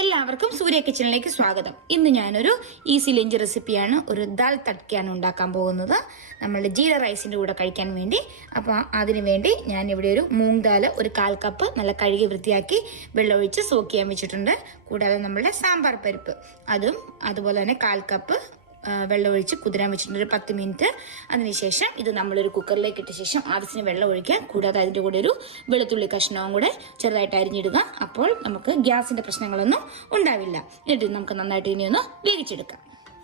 എല്ലാവർക്കും സൂര്യ കിച്ചണിലേക്ക് സ്വാഗതം. ഇന്ന് ഞാനൊരു ഈസി ലഞ്ച് റെസിപ്പിയാണ്, ഒരു ദാൽ തഡ്ക്കയാണ് ഉണ്ടാക്കാൻ പോകുന്നത്. നമ്മളുടെ ജീര റൈസിൻ്റെ കൂടെ കഴിക്കാൻ വേണ്ടി. അപ്പോൾ അതിന് വേണ്ടി ഞാനിവിടെ ഒരു മൂങ് ദാൽ ഒരു 1/4 കപ്പ് നല്ല കഴുകി വൃത്തിയാക്കി വെള്ളമൊഴിച്ച് സോക്ക് ചെയ്യാൻ വെച്ചിട്ടുണ്ട്. കൂടാതെ നമ്മളുടെ സാമ്പാർ പരിപ്പ് അതും അതുപോലെ തന്നെ 1/4 കപ്പ് വെള്ളമൊഴിച്ച് കുതിരാൻ വെച്ചിട്ടുണ്ട്, ഒരു 10 മിനിറ്റ്. അതിനുശേഷം ഇത് നമ്മളൊരു കുക്കറിലേക്ക് ഇട്ട ശേഷം ആവശ്യത്തിന് വെള്ളം ഒഴിക്കുക. കൂടാതെ അതിൻ്റെ കൂടെ ഒരു വെളുത്തുള്ളി കഷ്ണവും കൂടെ ചെറുതായിട്ട് അരിഞ്ഞിടുക. അപ്പോൾ നമുക്ക് ഗ്യാസിൻ്റെ പ്രശ്നങ്ങളൊന്നും ഉണ്ടാവില്ല. എന്നിട്ട് നമുക്ക് നന്നായിട്ട് ഇനിയൊന്ന് വേവിച്ചെടുക്കാം.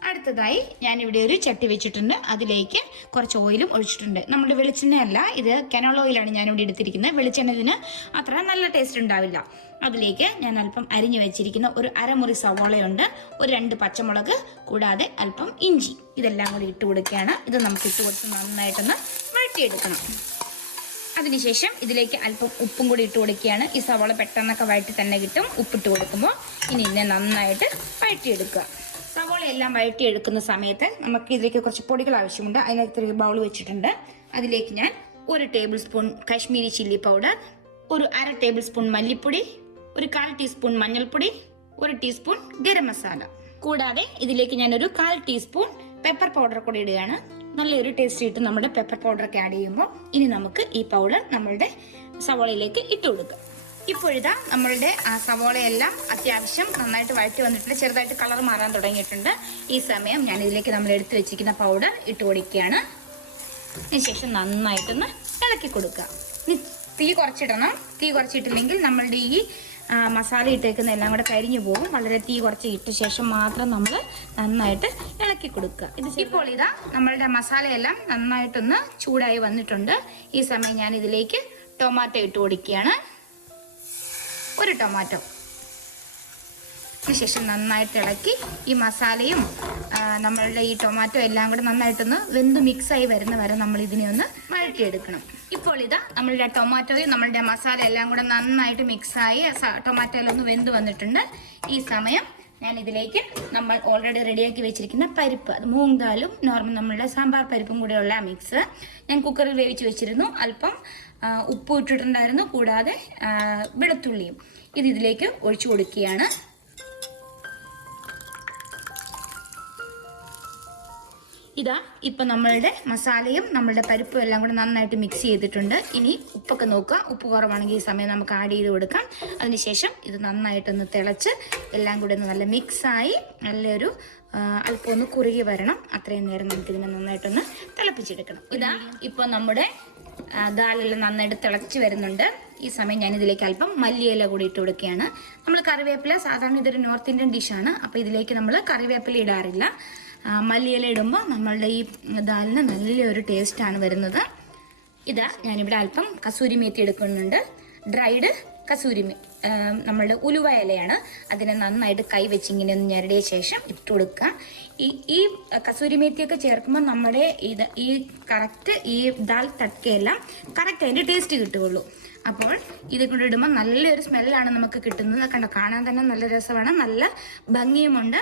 അടുത്തതായി ഞാനിവിടെ ഒരു ചട്ടി വെച്ചിട്ടുണ്ട്. അതിലേക്ക് കുറച്ച് ഓയിലും ഒഴിച്ചിട്ടുണ്ട്. നമ്മുടെ വെളിച്ചെണ്ണയല്ല, ഇത് കനോൾ ഓയിലാണ് ഞാനിവിടെ എടുത്തിരിക്കുന്നത്. വെളിച്ചെണ്ണ ഇതിന് അത്ര നല്ല ടേസ്റ്റ് ഉണ്ടാവില്ല. അതിലേക്ക് ഞാൻ അല്പം അരിഞ്ഞു വെച്ചിരിക്കുന്ന ഒരു അരമുറി സവാളയുണ്ട്, ഒരു 2 പച്ചമുളക്, കൂടാതെ അല്പം ഇഞ്ചി, ഇതെല്ലാം കൂടി ഇട്ട് കൊടുക്കുകയാണ്. ഇത് നമുക്ക് ഇട്ട് കൊടുത്ത് നന്നായിട്ടൊന്ന് വഴറ്റിയെടുക്കണം. അതിനുശേഷം ഇതിലേക്ക് അല്പം ഉപ്പും കൂടി ഇട്ട് കൊടുക്കുകയാണ്. ഈ സവാള പെട്ടെന്നൊക്കെ വഴറ്റി തന്നെ കിട്ടും ഉപ്പിട്ട് കൊടുക്കുമ്പോൾ. ഇനി ഇതിനെ നന്നായിട്ട് വഴറ്റിയെടുക്കുക. സവാള എല്ലാം വഴറ്റിയെടുക്കുന്ന സമയത്ത് നമുക്ക് ഇതിലേക്ക് കുറച്ച് പൊടികൾ ആവശ്യമുണ്ട്. അതിനകത്ത് ഒരു ബൗൾ വെച്ചിട്ടുണ്ട്. അതിലേക്ക് ഞാൻ 1 table spoon Kashmiri chilli powder, ഒരു 1/2 ടേബിൾ സ്പൂൺ മല്ലിപ്പൊടി, ഒരു 1/4 ടീസ്പൂൺ മഞ്ഞൾപ്പൊടി, 1 ടീസ്പൂൺ ഗരം മസാല, കൂടാതെ ഇതിലേക്ക് ഞാനൊരു 1/4 ടീസ്പൂൺ പെപ്പർ പൗഡർ കൂടി ഇടുകയാണ്. നല്ലൊരു ടേസ്റ്റ് കിട്ടും നമ്മുടെ പെപ്പർ പൗഡറൊക്കെ ആഡ് ചെയ്യുമ്പോൾ. ഇനി നമുക്ക് ഈ പൗഡർ നമ്മളുടെ സവാളയിലേക്ക് ഇട്ട് കൊടുക്കാം. ഇപ്പോഴിതാ നമ്മളുടെ സവാളയെല്ലാം അത്യാവശ്യം നന്നായിട്ട് വഴറ്റി വന്നിട്ടുണ്ട്, ചെറുതായിട്ട് കളർ മാറാൻ തുടങ്ങിയിട്ടുണ്ട്. ഈ സമയം ഞാൻ ഇതിലേക്ക് നമ്മൾ എടുത്തു വെച്ചിരിക്കുന്ന പൗഡർ ഇട്ട് കൊടുക്കുകയാണ്. അതിനുശേഷം നന്നായിട്ടൊന്ന് ഇളക്കി കൊടുക്കുക. തീ കുറച്ചിടണം. തീ കുറച്ചിട്ടില്ലെങ്കിൽ നമ്മളുടെ ഈ മസാല ഇട്ടേക്കുന്ന എല്ലാം കൂടെ കരിഞ്ഞു പോകും. വളരെ തീ കുറച്ച് ഇട്ട ശേഷം മാത്രം നമ്മൾ നന്നായിട്ട് ഇളക്കി കൊടുക്കുക. ഇപ്പോൾ ഇതാ നമ്മളുടെ മസാലയെല്ലാം നന്നായിട്ടൊന്ന് ചൂടായി വന്നിട്ടുണ്ട്. ഈ സമയം ഞാൻ ഇതിലേക്ക് ടൊമാറ്റോ ഇട്ട് കൊടുക്കുകയാണ്, 1 ടൊമാറ്റോ. അതിനുശേഷം നന്നായിട്ട് ഇളക്കി ഈ മസാലയും നമ്മളുടെ ഈ ടൊമാറ്റോ എല്ലാം കൂടെ നന്നായിട്ടൊന്ന് വെന്ത് മിക്സായി വരുന്ന വരെ നമ്മൾ ഇതിനെ ഒന്ന് വഴറ്റിയെടുക്കണം. ഇപ്പോൾ ഇതാ നമ്മളുടെ ടൊമാറ്റോയും നമ്മളുടെ മസാല എല്ലാം കൂടെ നന്നായിട്ട് മിക്സായി ടൊമാറ്റോയിലൊന്ന് വെന്ത് വന്നിട്ടുണ്ട്. ഈ സമയം ഞാൻ ഇതിലേക്ക് നമ്മൾ ഓൾറെഡി റെഡിയാക്കി വെച്ചിരിക്കുന്ന പരിപ്പ്, അത് മൂങ് ദാലും നോർമൽ നമ്മളുടെ സാമ്പാർ പരിപ്പും കൂടെയുള്ള മിക്സ് ഞാൻ കുക്കറിൽ വേവിച്ച് വെച്ചിരുന്നു. അല്പം ഉപ്പ് ഇട്ടിട്ടുണ്ടായിരുന്നു, കൂടാതെ വെളുത്തുള്ളിയും ഇത് ഇതിലേക്ക് ഒഴിച്ചു കൊടുക്കുകയാണ്. ഇതാ ഇപ്പം നമ്മളുടെ മസാലയും നമ്മളുടെ പരിപ്പും എല്ലാം കൂടെ നന്നായിട്ട് മിക്സ് ചെയ്തിട്ടുണ്ട്. ഇനി ഉപ്പൊക്കെ നോക്കുക. ഉപ്പ് കുറവാണെങ്കിൽ ഈ സമയം നമുക്ക് ആഡ് ചെയ്ത് കൊടുക്കാം. അതിനുശേഷം ഇത് നന്നായിട്ടൊന്ന് തിളച്ച് എല്ലാം കൂടെ ഒന്ന് നല്ല മിക്സായി നല്ലൊരു അല്പം ഒന്ന് കുറുകി വരണം. അത്രയും നേരം നമുക്കിതിനെ നന്നായിട്ടൊന്ന് തിളപ്പിച്ചെടുക്കണം. ഇതാ ഇപ്പം നമ്മുടെ ദാലെല്ലാം നന്നായിട്ട് തിളച്ച് വരുന്നുണ്ട്. ഈ സമയം ഞാൻ ഇതിലേക്ക് അല്പം മല്ലിയില കൂടി ഇട്ട് കൊടുക്കുകയാണ്. നമ്മൾ കറിവേപ്പില, സാധാരണ ഇതൊരു നോർത്ത് ഇന്ത്യൻ ഡിഷാണ്, അപ്പോൾ ഇതിലേക്ക് നമ്മൾ കറിവേപ്പില ഇടാറില്ല. മല്ലിയില ഇടുമ്പോൾ നമ്മളുടെ ഈ ദാലിന് നല്ലൊരു ടേസ്റ്റാണ് വരുന്നത്. ഇതാ ഞാനിവിടെ അല്പം കസൂരി മേത്തി എടുക്കുന്നുണ്ട്, ഡ്രൈഡ് കസൂരി നമ്മളുടെ ഉലുവ ഇലയാണ്. അതിനെ നന്നായിട്ട് കൈ വെച്ച് ഇങ്ങനെ ഒന്ന് ഞെരടിയ ശേഷം ഇട്ട് കൊടുക്കുക. ഈ കസൂരി മേത്തിയൊക്കെ ചേർക്കുമ്പോൾ നമ്മുടെ ഈ കറക്റ്റ് ഈ ദാൽ തഡ്ക്കയെല്ലാം കറക്റ്റ് അതിൻ്റെ ടേസ്റ്റ് കിട്ടുകയുള്ളൂ. അപ്പോൾ ഇത് കൂടെ ഇടുമ്പോൾ നല്ലൊരു സ്മെല്ലാണ് നമുക്ക് കിട്ടുന്നത്. കണ്ടോ, കാണാൻ തന്നെ നല്ല രസമാണ്, നല്ല ഭംഗിയുമുണ്ട്.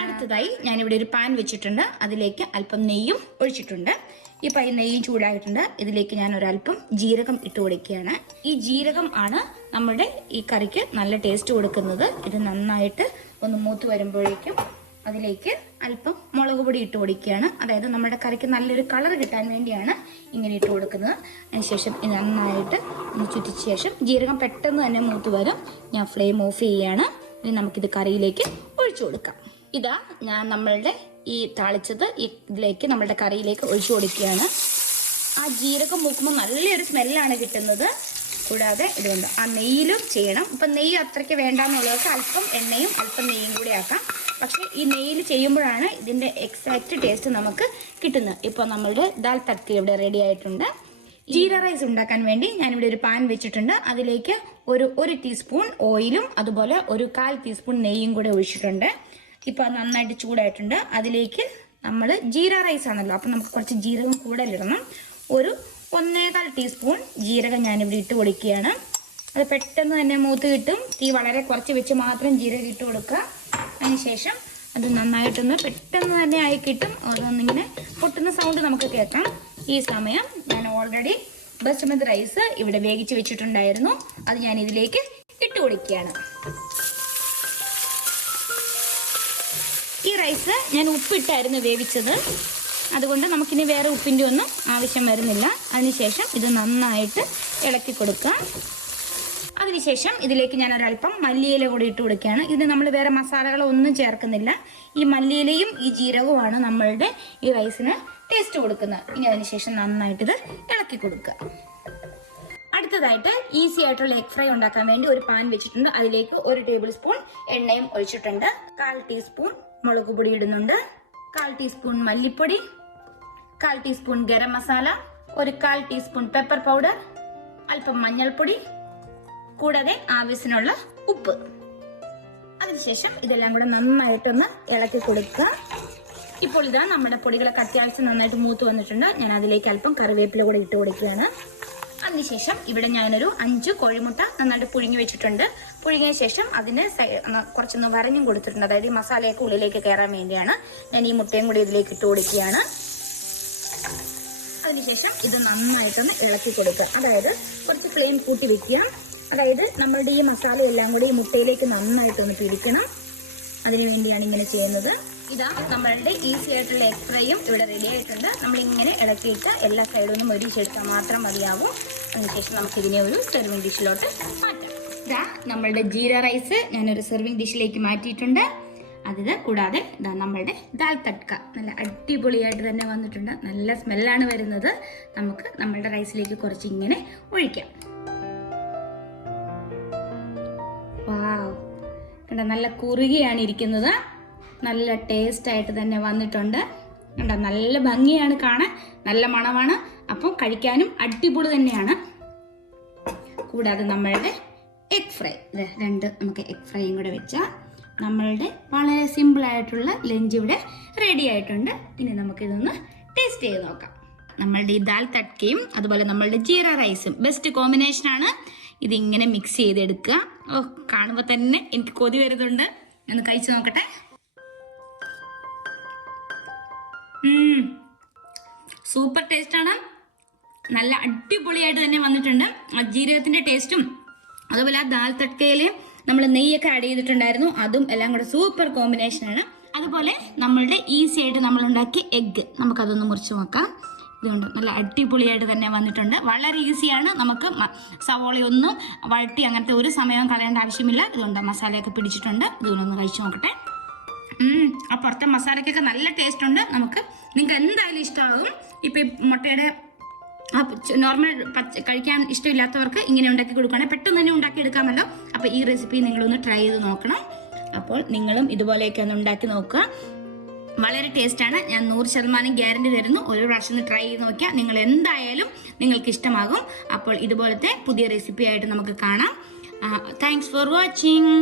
അടുത്തതായി ഞാനിവിടെ ഒരു പാൻ വെച്ചിട്ടുണ്ട്. അതിലേക്ക് അല്പം നെയ്യും ഒഴിച്ചിട്ടുണ്ട്. ഇപ്പം ഈ നെയ്യും ചൂടായിട്ടുണ്ട്. ഇതിലേക്ക് ഞാൻ ഒരല്പം ജീരകം ഇട്ട് കൊടുക്കുകയാണ്. ഈ ജീരകം ആണ് നമ്മുടെ ഈ കറിക്ക് നല്ല ടേസ്റ്റ് കൊടുക്കുന്നത്. ഇത് നന്നായിട്ട് ഒന്ന് മൂത്ത് വരുമ്പോഴേക്കും അതിലേക്ക് അല്പം മുളക് പൊടി ഇട്ട് കൊടുക്കുകയാണ്. അതായത് നമ്മുടെ കറിക്ക് നല്ലൊരു കളർ കിട്ടാൻ വേണ്ടിയാണ് ഇങ്ങനെ ഇട്ട് കൊടുക്കുന്നത്. അതിനുശേഷം ഇത് നന്നായിട്ട് ഒന്ന് ചുറ്റിച്ച ശേഷം ജീരകം പെട്ടെന്ന് തന്നെ മൂത്ത് വരും. ഞാൻ ഫ്ലെയിം ഓഫ് ചെയ്യുകയാണ്. ഇനി നമുക്കിത് കറിയിലേക്ക് ഒഴിച്ചു കൊടുക്കാം. ഇതാ ഞാൻ നമ്മളുടെ ഈ താളിച്ചത് ഇതിലേക്ക് നമ്മളുടെ കറിയിലേക്ക് ഒഴിച്ചു കൊടുക്കുകയാണ്. ആ ജീരകം മൂക്കുമ്പോൾ നല്ലൊരു സ്മെല്ലാണ് കിട്ടുന്നത്. കൂടാതെ ഇതുകൊണ്ട് ആ നെയ്യിലും ചെയ്യണം. ഇപ്പം നെയ്യ് അത്രയ്ക്ക് വേണ്ടാന്നുള്ളവർക്ക് അല്പം എണ്ണയും അല്പം നെയ്യും കൂടി ആക്കാം. പക്ഷേ ഈ നെയ്യിൽ ചെയ്യുമ്പോഴാണ് ഇതിൻ്റെ എക്സാക്റ്റ് ടേസ്റ്റ് നമുക്ക് കിട്ടുന്നത്. ഇപ്പോൾ നമ്മളുടെ ദാൽ തഡ്ക്ക ഇവിടെ റെഡി ആയിട്ടുണ്ട്. ജീര റൈസ് ഉണ്ടാക്കാൻ വേണ്ടി ഞാനിവിടെ ഒരു പാൻ വെച്ചിട്ടുണ്ട്. അതിലേക്ക് ഒരു ടീസ്പൂൺ ഓയിലും അതുപോലെ ഒരു 1/4 ടീസ്പൂൺ നെയ്യും കൂടെ ഒഴിച്ചിട്ടുണ്ട്. ഇപ്പോൾ അത് നന്നായിട്ട് ചൂടായിട്ടുണ്ട്. അതിലേക്ക് നമ്മൾ ജീര റൈസ് ആണല്ലോ, അപ്പം നമുക്ക് കുറച്ച് ജീരകം കൂടുതലിടണം. ഒരു 1/4 ടീസ്പൂൺ ജീരകം ഞാനിവിടെ ഇട്ട് കൊടുക്കുകയാണ്. അത് പെട്ടെന്ന് തന്നെ മൂത്ത് കിട്ടും. തീ വളരെ കുറച്ച് വെച്ച് മാത്രം ജീരകം ഇട്ട് കൊടുക്കുക. അതിനുശേഷം അത് നന്നായിട്ടൊന്ന് പെട്ടെന്ന് തന്നെ ആയി കിട്ടും. അതൊന്നിങ്ങനെ പൊട്ടുന്ന സൗണ്ട് നമുക്ക് കേൾക്കാം. ഈ സമയം ഞാൻ ഓൾറെഡി ബസുമതി റൈസ് ഇവിടെ വേവിച്ച് വെച്ചിട്ടുണ്ടായിരുന്നു. അത് ഞാൻ ഇതിലേക്ക് ഇട്ട് കൊടുക്കുകയാണ്. ഈ റൈസ് ഞാൻ ഉപ്പിട്ടായിരുന്നു വേവിച്ചത്, അതുകൊണ്ട് നമുക്കിനി വേറെ ഉപ്പിൻ്റെ ഒന്നും ആവശ്യം വരുന്നില്ല. അതിനുശേഷം ഇത് നന്നായിട്ട് ഇളക്കി കൊടുക്കുക. അതിനുശേഷം ഇതിലേക്ക് ഞാൻ ഒരല്പം മല്ലിയില കൂടി ഇട്ട് കൊടുക്കുകയാണ്. ഇതിന് നമ്മൾ വേറെ മസാലകളൊന്നും ചേർക്കുന്നില്ല. ഈ മല്ലിയിലയും ഈ ജീരകവുമാണ് നമ്മളുടെ ഈ റൈസിന് ടേസ്റ്റ് കൊടുക്കുന്നത്. ഇനി അതിനുശേഷം നന്നായിട്ട് ഇത് ഇളക്കി കൊടുക്കുക. അടുത്തതായിട്ട് ഈസി ആയിട്ടുള്ള എഗ് ഫ്രൈ ഉണ്ടാക്കാൻ വേണ്ടി ഒരു പാൻ വെച്ചിട്ടുണ്ട്. അതിലേക്ക് 1 ടേബിൾ സ്പൂൺ എണ്ണയും ഒഴിച്ചിട്ടുണ്ട്. 1/4 ടീസ്പൂൺ മുളക് പൊടി ഇടുന്നുണ്ട്, 1/4 ടീസ്പൂൺ മല്ലിപ്പൊടി, 1/4 teaspoon garam masala, 1/4 teaspoon pepper powder, അല്പം മഞ്ഞൾപ്പൊടി, കൂടാതെ ആവശ്യത്തിനുള്ള ഉപ്പ്. അതിനുശേഷം ഇതെല്ലാം കൂടെ നന്നായിട്ടൊന്ന് ഇളക്കി കൊടുക്കുക. ഇപ്പോൾ ഇതാ നമ്മുടെ പൊടികളൊക്കെ അത്യാവശ്യം നന്നായിട്ട് മൂത്ത് വന്നിട്ടുണ്ട്. ഞാൻ അതിലേക്ക് അല്പം കറിവേപ്പില കൂടെ ഇട്ട് കൊടുക്കുകയാണ്. അതിനുശേഷം ഇവിടെ ഞാനൊരു 5 കോഴിമുട്ട നന്നായിട്ട് പുഴുങ്ങി വെച്ചിട്ടുണ്ട്. പുഴുങ്ങിയ ശേഷം അതിന് കുറച്ചൊന്ന് വരഞ്ഞും കൊടുത്തിട്ടുണ്ട്. അതായത് ഈ മസാലയൊക്കെ ഉള്ളിലേക്ക് കയറാൻ വേണ്ടിയാണ്. ഞാൻ ഈ മുട്ടയും കൂടി ഇതിലേക്ക് ഇട്ട് കൊടുക്കുകയാണ്. അതിനുശേഷം ഇത് നന്നായിട്ടൊന്ന് ഇളക്കി കൊടുക്കുക. അതായത് കുറച്ച് ഫ്ലെയിം കൂട്ടി വെക്കുക. അതായത് നമ്മളുടെ ഈ മസാല എല്ലാം കൂടി ഈ മുട്ടയിലേക്ക് നന്നായിട്ടൊന്ന് പിടിക്കണം. അതിനു വേണ്ടിയാണ് ഇങ്ങനെ ചെയ്യുന്നത്. ഇതാ നമ്മളുടെ ഈസി ആയിട്ടുള്ള എഗ് ഫ്രൈയും ഇവിടെ റെഡി ആയിട്ടുണ്ട്. നമ്മളിങ്ങനെ ഇളക്കിയിട്ട് എല്ലാ സൈഡിൽ നിന്നും ഒരിച്ചെടുത്താൽ മാത്രം മതിയാവും. അതിനുശേഷം നമുക്കിതിനെ ഒരു സെർവിങ് ഡിഷിലോട്ട് മാറ്റാം. ഇതാ നമ്മളുടെ ജീര റൈസ് ഞാനൊരു സെർവിങ് ഡിഷിലേക്ക് മാറ്റിയിട്ടുണ്ട്. അതിത് കൂടാതെ ഇതാ നമ്മളുടെ ദാൽ തട്ക നല്ല അടിപൊളിയായിട്ട് തന്നെ വന്നിട്ടുണ്ട്. നല്ല സ്മെല്ലാണ് വരുന്നത്. നമുക്ക് നമ്മളുടെ റൈസിലേക്ക് കുറച്ച് ഇങ്ങനെ ഒഴിക്കാം. വാവ്, കണ്ടോ നല്ല കുറുകിയാണ് ഇരിക്കുന്നത്. നല്ല ടേസ്റ്റ് ആയിട്ട് തന്നെ വന്നിട്ടുണ്ട്. കണ്ടോ നല്ല ഭംഗിയാണ് കാണാൻ, നല്ല മണമാണ്. അപ്പം കഴിക്കാനും അടിപൊളി തന്നെയാണ്. കൂടാതെ നമ്മളുടെ എഗ് ഫ്രൈ, ഇത് 2 നമുക്ക് എഗ് ഫ്രൈയും കൂടെ വെച്ചാൽ നമ്മളുടെ വളരെ സിമ്പിളായിട്ടുള്ള ലഞ്ച് ഇവിടെ റെഡി ആയിട്ടുണ്ട്. ഇനി നമുക്കിതൊന്ന് ടേസ്റ്റ് ചെയ്ത് നോക്കാം. നമ്മളുടെ ഈ ദാൽ തട്കയും അതുപോലെ നമ്മളുടെ ജീര റൈസും ബെസ്റ്റ് കോമ്പിനേഷനാണ്. ഇതിങ്ങനെ മിക്സ് ചെയ്തെടുക്കുക. ഓ, കാണുമ്പോൾ തന്നെ എനിക്ക് കൊതി വരുന്നുണ്ട്. ഒന്ന് കഴിച്ചു നോക്കട്ടെ. സൂപ്പർ ടേസ്റ്റാണ്. നല്ല അടിപൊളിയായിട്ട് തന്നെ വന്നിട്ടുണ്ട്. ആ ജീരകത്തിന്റെ ടേസ്റ്റും അതുപോലെ ആ ദാൽ തട്കയിൽ നമ്മൾ നെയ്യൊക്കെ ആഡ് ചെയ്തിട്ടുണ്ടായിരുന്നു. അതും എല്ലാം കൂടെ സൂപ്പർ കോമ്പിനേഷനാണ്. അതുപോലെ നമ്മളുടെ ഈസി ആയിട്ട് നമ്മൾ ഉണ്ടാക്കിയ എഗ്ഗ് നമുക്കതൊന്ന് മുറിച്ച് നോക്കാം. ഇതുകൊണ്ട് നല്ല അടിപൊളിയായിട്ട് തന്നെ വന്നിട്ടുണ്ട്. വളരെ ഈസിയാണ്. നമുക്ക് സവോളയൊന്നും വഴട്ടി അങ്ങനത്തെ ഒരു സമയവും കളയേണ്ട ആവശ്യമില്ല. ഇതുകൊണ്ട് മസാലയൊക്കെ പിടിച്ചിട്ടുണ്ട്. ഇതുകൊണ്ടൊന്ന് കഴിച്ചു നോക്കട്ടെ. ആ പുറത്തെ മസാലയ്ക്കൊക്കെ നല്ല ടേസ്റ്റ് ഉണ്ട്. നിങ്ങൾക്ക് എന്തായാലും ഇഷ്ടമാകും. ഇപ്പം മുട്ടയുടെ നോർമൽ കഴിക്കാൻ ഇഷ്ടമില്ലാത്തവർക്ക് ഇങ്ങനെ ഉണ്ടാക്കി കൊടുക്കുകയാണെങ്കിൽ പെട്ടെന്ന് തന്നെ ഉണ്ടാക്കിയെടുക്കാമല്ലോ. അപ്പോൾ ഈ റെസിപ്പി നിങ്ങളൊന്ന് ട്രൈ ചെയ്ത് നോക്കണം. അപ്പോൾ നിങ്ങളും ഇതുപോലെയൊക്കെ ഒന്ന് ഉണ്ടാക്കി നോക്കുക. വളരെ ടേസ്റ്റാണ്. ഞാൻ 100% ഗ്യാരണ്ടി തരുന്നു. ഒരു പ്രാവശ്യം ട്രൈ ചെയ്ത് നോക്കിയാൽ നിങ്ങൾ എന്തായാലും നിങ്ങൾക്ക് ഇഷ്ടമാകും. അപ്പോൾ ഇതുപോലത്തെ പുതിയ റെസിപ്പി ആയിട്ട് നമുക്ക് കാണാം. Thanks for watching.